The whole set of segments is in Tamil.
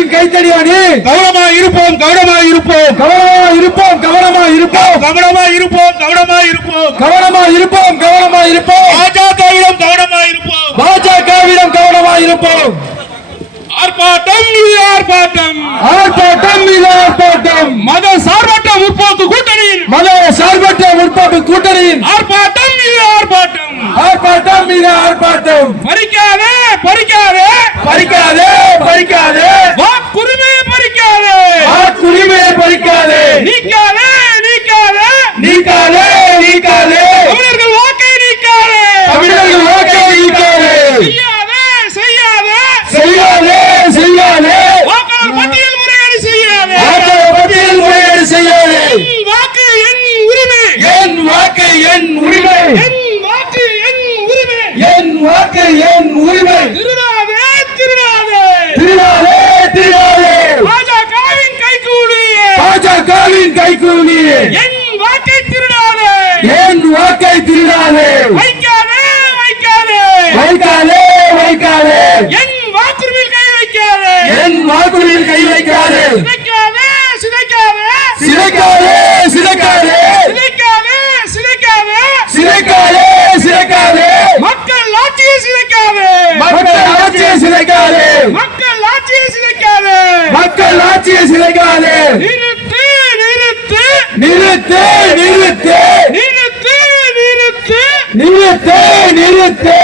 காவின் கைத்தடி அணி கவனமா இருப்போம் கவனமா இருப்போம். கவனமா இருப்போம் கவனமா இருப்போம். கவனமா இருப்போம் கவனமா இருப்போம். கவனமா இருப்போம் கவனமா இருப்போம். பாஜகவிடம் கவனமா இருப்போம். பாஜகவிடம் கவனமா இருப்போம். ஆர்ப்பாட்டம் இது ஆர்ப்பாட்டம். ஆர்ப்பாட்டம் மீது ஆர்ப்பாட்டம். மத சார்பற்ற முற்போக்கு கூட்டணியின் மத சார்பற்ற முற்போக்கு கூட்டணியின் ஆர்ப்பாட்டம் இது ஆர்ப்பாட்டம். ஆர்ப்பாட்டம் மீது ஆர்ப்பாட்டம். பறிக்காதே பறிக்காதே. பறிக்காதே பறிக்காதே. வாக்குரிமையை பறிக்காதே. வாக்குரிமையை பறிக்காதே. நீக்காதே நீக்காதே நீக்காதே தமிழர்கள் வாக்கை நீக்காதே தமிழர்கள் வாக்கை நீக்காதே செய்யாதே செய்யாதே செய்யாதே செய்யாதே வாக்காளர் பட்டியல் முறைகேடு செய்யாதே வாக்காளர் பட்டியல் முறையீடு செய்யாதே என் வாக்கு என் உரிமை என் வாக்கு என் உரிமை என் வாக்கு என் உரிமை என் வாக்கு என் உரிமை திருடாதே திருடாதே திருடாதே திருடாதே பாஜகவின் கைகூலிய என் வாக்கை திருடாதே. என் வாக்கை திருடாதே. வைக்காதே வைக்காதே. வைக்காதே வைக்காதே. என் வாக்குரிமையில் கை வைக்காதே. என் வாக்குரிமையில் கை வைக்காதே. சிதைக்காதே சிதைக்காதே. சிதைக்காதே சிதைக்காதே. சிதைக்காதே சிதைக்காதே. சிதைக்காதே சிதைக்காதே. மக்கள் ஆட்சியை சிதைக்காதே. மக்கள் ஆட்சியை சிதைக்காதே. மக்கள் ஆட்சியை சிதைக்காதே. மக்கள் ஆட்சியை சிதைக்காதே. நிறுத்து நிறுத்து. நிறுத்து நிறுத்து. நிறுத்து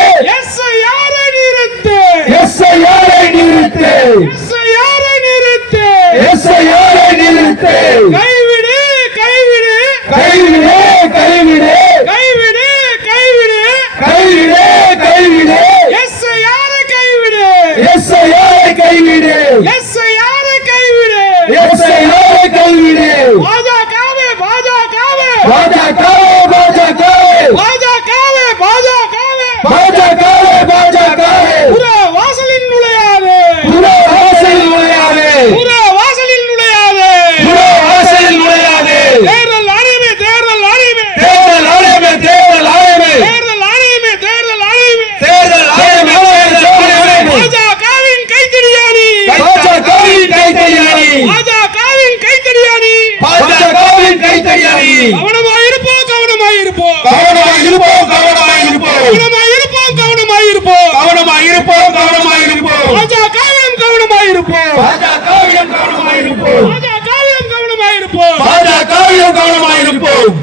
கவனமாயிருப்போம் கவனமாயிருப்போம். கவனமாயிருப்போம் கவனமாயிருப்போம். கவனமாயிருப்போம் கவனமாயிருப்போம். கவனமாயிருப்போம் கவனமாயிருப்போம். பாஜகவிடம் கவனமாயிருப்போம். பாஜகவிடம் கவனமாயிருப்போம். பாஜகவிடம் கவனமாயிருப்போம். பாஜகவிடம் கவனமாயிருப்போம்.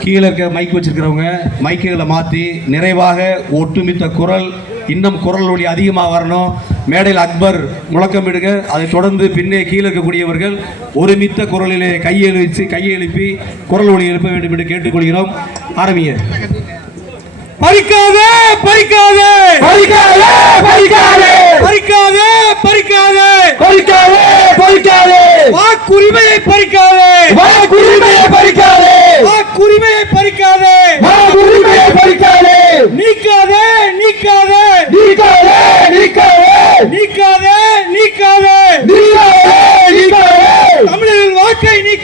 கீழே இருக்க மைக் வச்சிருக்கிறவங்க மைக்குகளை மாற்றி நிறைவாக ஒட்டுமித்த குரல் இன்னும் குரல் ஒளி அதிகமாக வரணும். மேடையில் அக்பர் முழக்கமிடுக அதை தொடர்ந்து பின்னே கீழே இருக்கக்கூடியவர்கள் ஒருமித்த குரலிலே கையெழுச்சி கையெழுப்பி குரல் ஒளி எழுப்ப வேண்டும் என்று கேட்டுக்கொள்கிறோம். ஆரம்பிங்க. பறிக்காதே பறிக்காதே! பறிக்காதே பறிக்காதே! பறிக்காதே பறிக்காதே! பறிக்காதே பறிக்காதே! வாக்குரிமையை பறிக்காதே! வாக்குரிமையை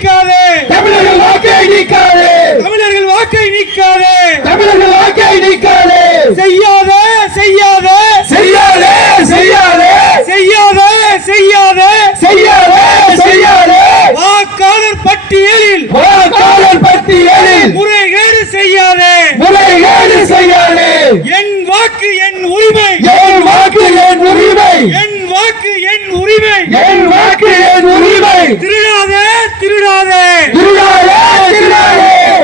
நீக்காதே. தமிழர்கள் வாக்கை நீக்காதே. தமிழர்கள் வாக்கை நீக்காதே. தமிழர்கள் வாக்கை நீக்காதே. செய்யாதே செய்யாதே. செய்யாதே செய்யாதே. செய்யாதே செய்யாதே. செய்யாதே செய்யாதே. வாக்காளர் பட்டியலில் வாக்காளர் பட்டியலில் முறைகேடு செய்யாதே. முறைகேடு செய்யாதே. என் வாக்கு என் உரிமை. என் வாக்கு என் உரிமை. என் வாக்கு என் உரிமை. என் வாக்கு என் உரிமை. திருடாதே திருடாதே.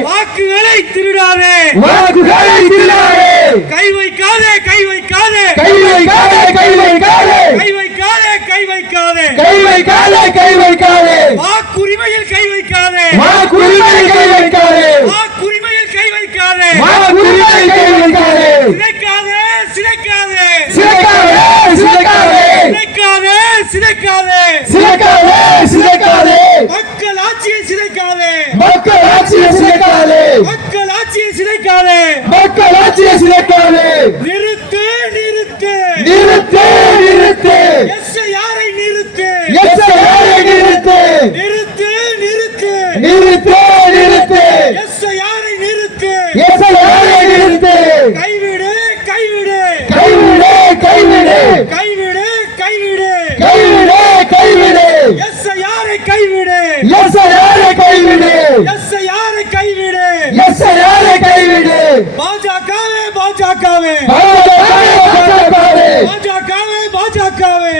வாக்குகளை திருடாதே. வாக்குகளை திருடாதே. கை வைக்காதே கை வைக்காதே. கை வைக்காதே கை வைக்காதே. கை வைக்காதே கை வைக்காதே. கை வைக்காதே கை வைக்காதே. வாக்குரிமையில் கை வைக்காதே. வாக்குரிமை கை வைக்காதே. வாக்குரிமையில் கை வைக்காதே. வாக்குரிமை கை வைக்காதே. சிதைக்காதே சிதைக்காதே. சிதைக்காதே சிதைக்காதே. சிதைக்காதே சிதைக்காதே. சிதைக்காதே சிதைக்காதே மக்கள் ஆட்சியை சிதைக்காதே மக்கள் ஆட்சியை சிதைக்காதே. மக்கள் ஆட்சியை சிதைக்காதே. மக்கள் ஆட்சியை சிதைக்காதே. நிறுத்து நிறுத்து. நிறுத்து எஸ் யாரை நிறுத்து எஸ் யாரை நிறுத்து நிறுத்து நிறுத்து நிறுத்து நிறுத்து எஸ் யாரை நிறுத்து எஸ் யாரை நிறுத்து கைவிடு கைவிடு கைவிடு கைவிடு கைவிடு எஸ்ஐஆரை கைவிடு எஸ்ஐஆரை கைவிடு எஸ்ஐஆரை கைவிடு பாஜகவே பாஜகவே. பாஜகவே பாஜகவே.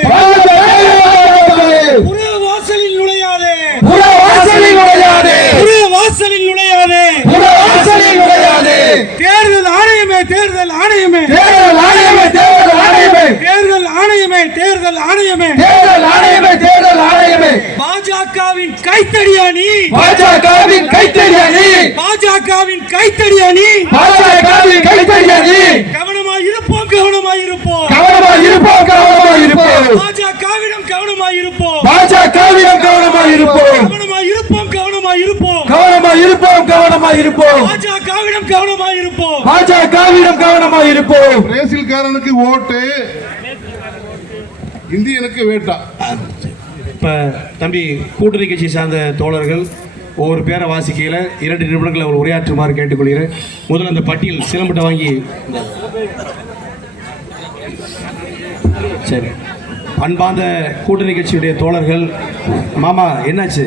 புற வாசலில் நுழையாதே புற வாசலில் நுழையாதே. புற வாசலில் நுழையாதே. புற வாசலில் நுழையாதே. தேர்தல் ஆணையமே தேர்தல் ஆணையமே. தேர்தல் ஆணையமே தேர்தல் ஆணையமே. தேர்தல் ஆணையமே தேர்தல் ஆணையமே. தேர்தல் ஆணையமே தேர்தல் ஆணையமே. பாஜகவின் கைத்தடி அணி. பாஜகவின் கைத்தறி அணி. பாஜகவின் கைத்தடி அணி. பாஜகவின் கவனமாய் இருப்போம் கவனமாய் இருப்போம் இருப்போம் கவனமாக இருப்போம் பாஜகவிடம் கவனமாய் இருப்போம் பாஜகவிடம் இருப்போம் கவனமாய் இருப்போம் கவனமாய் இருப்போம் கவனமாக இருப்போம் கவனமாக இருப்போம் பாஜகவிடம் கவனமாய் இருப்போம் பாஜகவிடம் இருப்போம் பிரேசில்காரனுக்கு ஓட்டு. இந்தியனுக்கு வேட்டா. இப்போ தம்பி கூட்டணி கட்சி சார்ந்த தோழர்கள் ஒவ்வொரு பேரை வாசிக்கையில் இரண்டு நிமிடங்கள் அவர் உரையாற்றுமாறு கேட்டுக்கொள்கிறேன். முதல்ல அந்த பட்டியல் சிலம்பட்டை வாங்கி சரி. அன்பார்ந்த கூட்டணி கட்சியுடைய தோழர்கள் மாமா என்னாச்சு?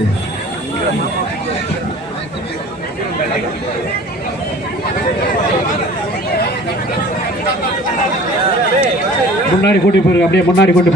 முன்னாடி கூட்டி போயிருக்க அப்படியே முன்னாடி கொண்டு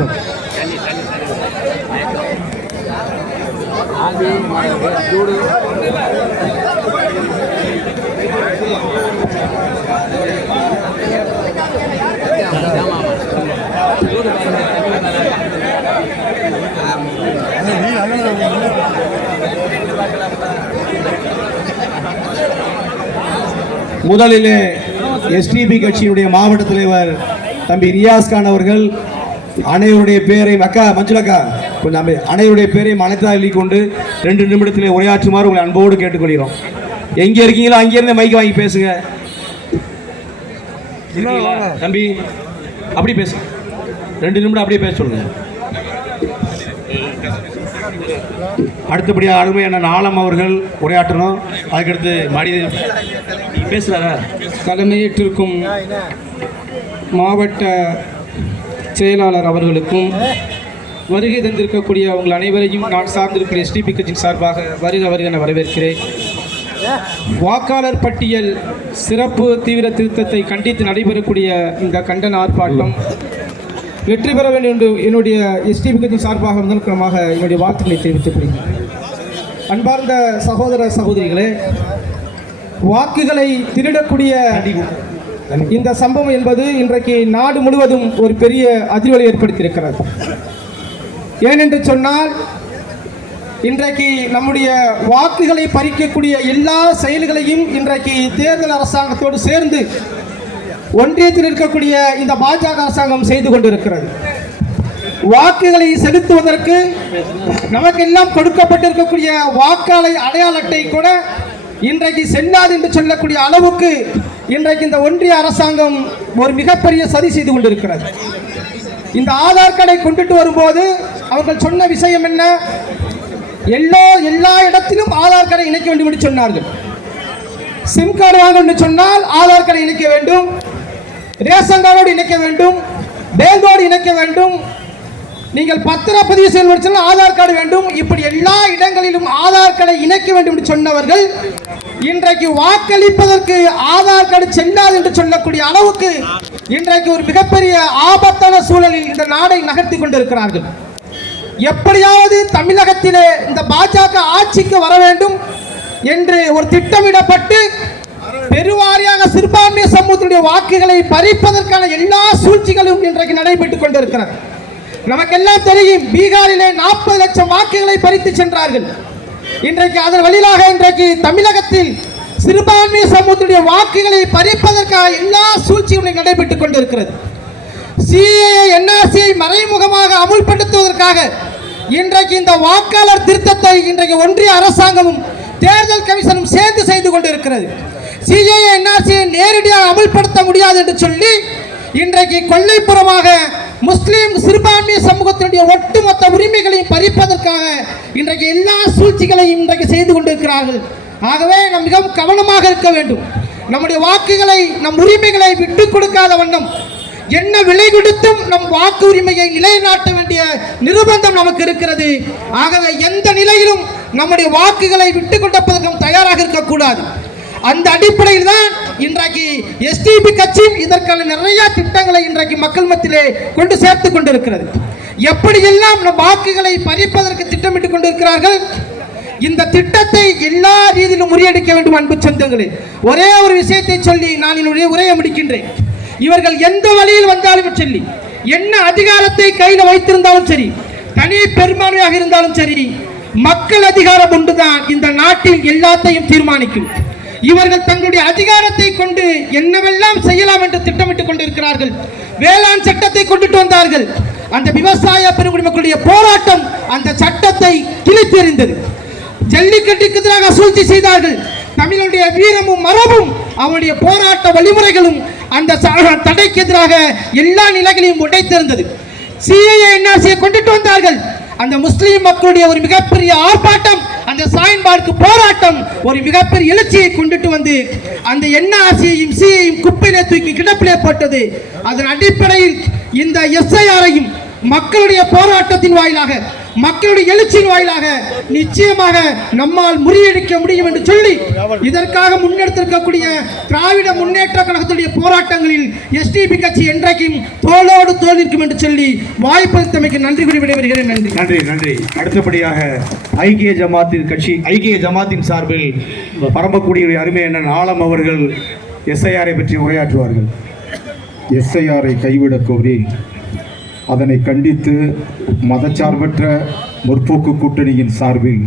முதலிலே எஸ்டிபி கட்சியினுடைய மாவட்ட தலைவர் தம்பி ரியாஸ் கான் அவர்கள் அனைவருடைய பேரை அக்கா மஞ்சுளக்கா. அமை- அனைவருடைய பேரையும் அனைத்தாக கொண்டு ரெண்டு நிமிடத்திலே உரையாற்றுமாறு உங்களை அன்போடு கேட்டுக்கொள்கிறோம். எங்கே இருக்கீங்களோ அங்கேருந்து மைக் வாங்கி பேசுங்க? தம்பி அப்படி பேசு. ரெண்டு நிமிடம் அப்படியே பேச சொல்லுங்க. அடுத்தபடியாக அருமையான நாளம் அவர்கள் உரையாற்றணும். அதுக்கடுத்து மனித பேசுறாரா? தலைமையேற்றிருக்கும் மாவட்ட செயலாளர் அவர்களுக்கும் வருகை தந்திருக்கக்கூடிய உங்கள் அனைவரையும் நான் சார்ந்திருக்கிற எஸ்டிபி கட்சியின் சார்பாக வருக வருக என வரவேற்கிறேன். வாக்காளர் பட்டியல் சிறப்பு தீவிர திருத்தத்தை கண்டித்து நடைபெறக்கூடிய இந்த கண்டன ஆர்ப்பாட்டம் வெற்றி பெற வேண்டும் என்று என்னுடைய எஸ்டிபி கட்சியின் சார்பாக முதற்கரமாக என்னுடைய வாழ்த்துக்களை தெரிவித்துக் கொள்கிறேன். அன்பார்ந்த சகோதர சகோதரிகளே வாக்குகளை திருடக்கூடிய இந்த சம்பவம் என்பது இன்றைக்கு நாடு முழுவதும் ஒரு பெரிய அதிர்வலை ஏற்படுத்தியிருக்கிறது. ஏனென்று சொன்னால் இன்றைக்கு நம்முடைய வாக்குகளை பறிக்கக்கூடிய எல்லா செயல்களையும் இன்றைக்கு தேர்தல் அரசாங்கத்தோடு சேர்ந்து ஒன்றியத்தில் இருக்கக்கூடிய இந்த பாஜக அரசாங்கம் செய்து கொண்டிருக்கிறது. வாக்குகளை செலுத்துவதற்கு நமக்கெல்லாம் கொடுக்கப்பட்டிருக்கக்கூடிய வாக்காளர் அடையாள அட்டை கூட இன்றைக்கு செல்லாது என்று சொல்லக்கூடிய அளவுக்கு இன்றைக்கு இந்த ஒன்றிய அரசாங்கம் ஒரு மிகப்பெரிய சதி செய்து கொண்டிருக்கிறது. இந்த ஆதார் கார்டை கொண்டுட்டு வரும்போது அவர்கள் சொன்ன விஷயம் என்ன? எல்லா எல்லா இடத்திலும் ஆதார் கார்டை இணைக்க வேண்டும் என்று சொன்னார்கள். சிம் கார்டு வாங்க என்று சொன்னால் ஆதார் கார்டை இணைக்க வேண்டும். ரேஷன் கார்டோடு இணைக்க வேண்டும். பேங்கோடு இணைக்க வேண்டும். நீங்கள் பத்திரப்பதிவு செயல்படுத்தினால் ஆதார் கார்டு வேண்டும். இப்படி எல்லா இடங்களிலும் ஆதார் கார்டை இணைக்க வேண்டும் என்று சொன்னவர்கள் இன்றைக்கு வாக்களிப்பதற்கு ஆதார் கார்டு செல்லாது என்று சொல்லக்கூடிய அளவுக்கு இன்றைக்கு ஒரு மிகப்பெரிய ஆபத்தான சூழலில் இந்த நாடை நகர்த்தி கொண்டிருக்கிறார்கள். எப்படியாவது தமிழகத்திலே இந்த பாஜக ஆட்சிக்கு வர வேண்டும் என்று ஒரு திட்டமிடப்பட்டு பெருவாரியாக சிறுபான்மை சமூகத்தினுடைய வாக்குகளை பறிப்பதற்கான எல்லா சூழ்ச்சிகளும் இன்றைக்கு நடைபெற்றுக் கொண்டிருக்கிறது. நமக்கெல்லாம் தெரியும் பீகாரிலே நாற்பது லட்சம் வாக்குகளை பறித்து சென்றார்கள். இன்றைக்கு அதன் வழியாக இன்றைக்கு தமிழகத்தில் சிறுபான்மை சமூகத்துடைய வாக்குகளை பறிப்பதற்காக எல்லா சூழ்ச்சிகளும் நடைபெற்றுக் கொண்டிருக்கிறது. சிஏஏ என்ஆர்சியை மறைமுகமாக அமுல்படுத்துவதற்காக இன்றைக்கு இந்த வாக்காளர் திருத்தத்தை இன்றைக்கு ஒன்றிய அரசாங்கமும் தேர்தல் கமிஷனும் சேர்ந்து செய்து கொண்டிருக்கிறது. சிஏஏ என்ஆர்சியை நேரடியாக அமுல்படுத்த முடியாது என்று சொல்லி இன்றைக்கு கொள்ளைப்புறமாக முஸ்லீம் சிறுபான்மை சமூகத்தினுடைய ஒட்டுமொத்த உரிமைகளையும் பறிப்பதற்காக இன்றைக்கு எல்லா சூழ்ச்சிகளையும் இன்றைக்கு செய்து கொண்டிருக்கிறார்கள். ஆகவே நாம் மிகவும் கவனமாக இருக்க வேண்டும். நம்முடைய வாக்குகளை நம் உரிமைகளை விட்டுக் கொடுக்காத வண்ணம் என்ன விலை கொடுத்தும் நம் வாக்கு உரிமையை நிலைநாட்ட வேண்டிய நிர்பந்தம் நமக்கு இருக்கிறது. ஆகவே எந்த நிலையிலும் நம்முடைய வாக்குகளை விட்டு கொடுப்பதற்கும் தயாராக இருக்கக்கூடாது. அந்த அடிப்படையில் தான் இன்றைக்கு எஸ்டிபி கட்சியும் இதற்கான நிறைய திட்டங்களை இன்றைக்கு மக்கள் மத்தியிலே கொண்டு சேர்த்து கொண்டிருக்கிறது. எப்படியெல்லாம் நம் வாக்குகளை பறிப்பதற்கு திட்டமிட்டுக் கொண்டிருக்கிறார்கள்? இந்த திட்டத்தை எல்லா ரீதியிலும் முறியடிக்க வேண்டும் அன்பு சொந்தங்களே. ஒரே ஒரு விஷயத்தை சொல்லி நான் என்னுடைய உரையை முடிக்கின்றேன். இவர்கள் எந்த வழியில் வந்தாலும் சொல்லி என்ன அதிகாரத்தை கையில் வைத்திருந்தாலும் சரி தனி பெரும்பான்மையாக இருந்தாலும் சரி மக்கள் அதிகாரம் ஒன்றுதான். இந்த நாட்டில் எல்லாத்தையும் தீர்மானிக்கும். இவர்கள் தங்களுடைய அதிகாரத்தை கொண்டு என்னவெல்லாம் செய்யலாம் என்று திட்டமிட்டுக் கொண்டிருக்கிறார்கள். வேளாண் சட்டத்தை கொண்டுட்டு வந்தார்கள். அந்த விவசாய பெருங்குடி மக்களுடைய போராட்டம் அந்த சட்டத்தை கிழித்தெறிந்தது. ஜல்லிக்கட்டுக்கு எதிராக சூழ்ச்சி செய்தார்கள். தமிழனுடைய வீரமும் மரபும் அவனுடைய போராட்ட வழிமுறைகளும் அந்த தடைக்கு எதிராக எல்லா நிலைகளையும் உடைத்திருந்தது சிஏஏ என்ஆர்சியை கொண்டுட்டு வந்தார்கள். அந்த முஸ்லீம் மக்களுடைய ஒரு மிகப்பெரிய ஆர்ப்பாட்டம் அந்த சாயன்பார்க்கு போராட்டம் ஒரு மிகப்பெரிய எழுச்சியை கொண்டுட்டு வந்து அந்த என்ஆர்சியையும் சியையும் குப்பையிலே தூக்கி கிடப்பிலே போட்டது. அதன் அடிப்படையில் இந்த எஸ்ஐஆரையும் மக்களுடைய போராட்டத்தின் வாயிலாக மக்களுடைய எழுச்சியின் வாயிலாக நிச்சயமாக நம்மால் முறியடிக்க முடியும் என்று சொல்லி இதற்காக முன்னெடுத்திருக்கக்கூடிய திராவிட முன்னேற்ற கழகத்துடைய போராட்டங்களில் எஸ்டிபி கட்சி என்றைக்கும் தோளோடு தோல் நிற்கும் என்று சொல்லி வாய்ப்பளித்தமைக்கு நன்றி கூறி விடைபெறுகிறேன். நன்றி. நன்றி நன்றி. அடுத்தபடியாக ஐக்கிய ஜமாத்தின் கட்சி ஐக்கிய ஜமாத்தின் சார்பில் பரமக்குடியுடைய அருமை அண்ணன் ஆலம் அவர்கள் எஸ்ஐஆரை பற்றி உரையாற்றுவார்கள். எஸ்ஐஆரை கைவிடக் கோரி அதனை கண்டித்து மதச்சார்பற்ற முற்போக்கு கூட்டணியின் சார்பில்